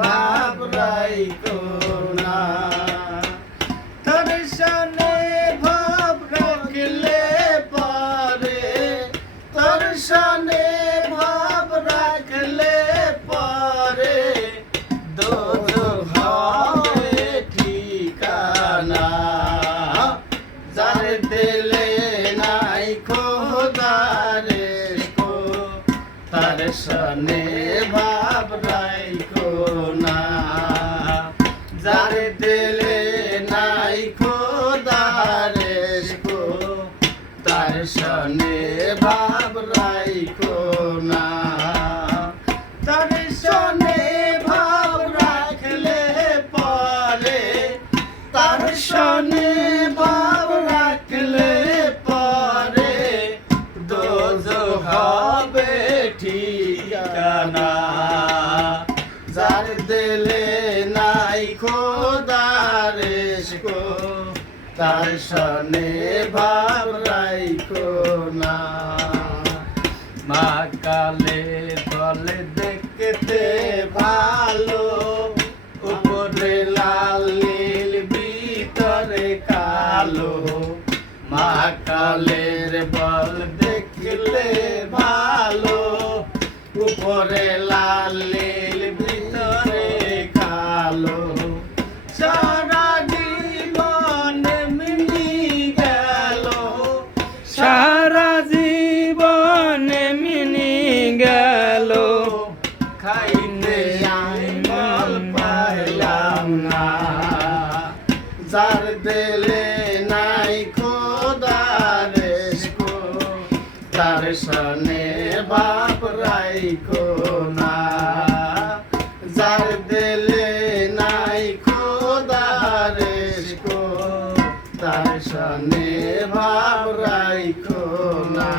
ভাব রাইখো না। তোর সনে ভাব রাখলে পরে তোর সনে ভাব রাখলে পরে দোজখ হবে ঠিকানা। যার দিলে নাই খোদারে কো তার সনে ভাব রাইখো না। যার দিলে নাই খোদারে কো তার সনে ভাব রাইখো না। তার সনে ভাব রাখলে পরে তার সনে ভাব রাখলে পরে দোজখ হবে ঠিকানা। যার দিলে নাই খোদারে কো তার সনে ভাব রাইখো না। মা কালে বলে দেখতে ভালো উপরে লাল নীল ভিতরে কালো। মা কালের বল দেখলে ভালো উপরে লাল নীল ভিতরে কালো। সারা জীবন মিনি গেল সারা জীবন মিনি গেল খাইতে আইমল পাইলাম না। যার দিলে নাই খোদারে কো তার সনে ভাব রাইখো না। যার দিলে নাই খোদারে কো তার সনে ভাব রাইখো না।